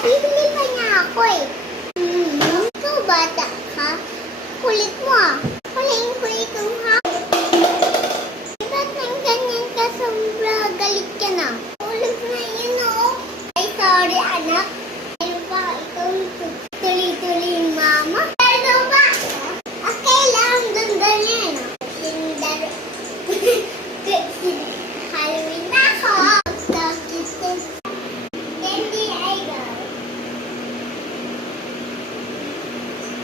bibili pa niya ako eh. Ikaw bata ka? Kulit mo ah. Kulit kang ha? Ba't nang ganyan ka? Sobra galit ka na. Ulit na yun oh. Ay sorry anak. Ano ba? Ikaw tuloy-tuloy yung mama? Ano ba? Okay lang. Ganda niya eh. Sindaro. Halloween na ako. Candy idol.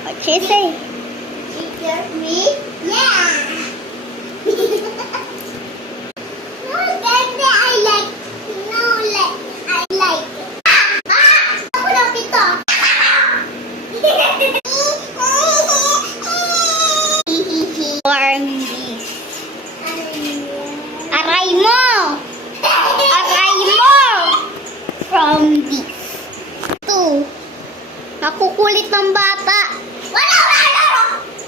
What she say? She got me? Yeah! No, candy I like. No, I like it. Ako lang ito. Warm beef. Aray mo! Aray mo! From beef. Ito. Nakukulit ng bata. Wala!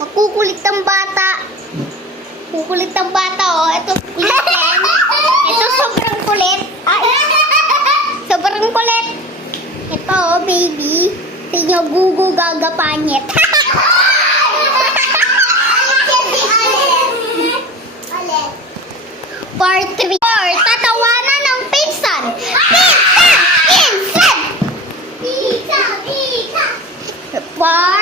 Nakukulit ng bata. Kukulit ng bata, oh. Ito, kulit yan. Ito, sobrang kulit. Sobrang kulit. Ito, oh, baby. Tingnan, gugu gagapanyet. Part 3. Tatawanan ng pinsan. Pinsan! Part